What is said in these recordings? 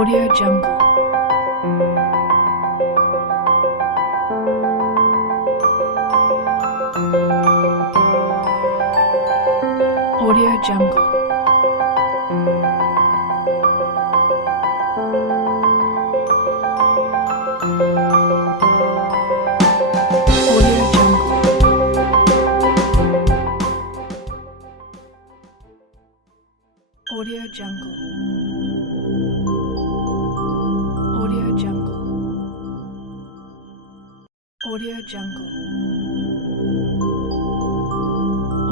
Audio Jungle. Audio Jungle. Audio Jungle. Audio Jungle. Audio Jungle. Audio Jungle.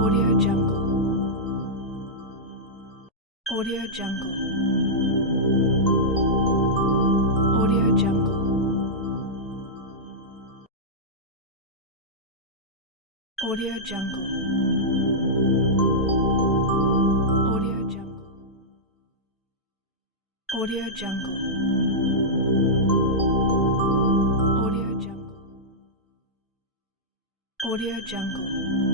Audio Jungle. Audio Jungle. Audio Jungle. Audio Jungle. Audio Jungle. Audio Jungle. Audio Jungle. Audio Jungle.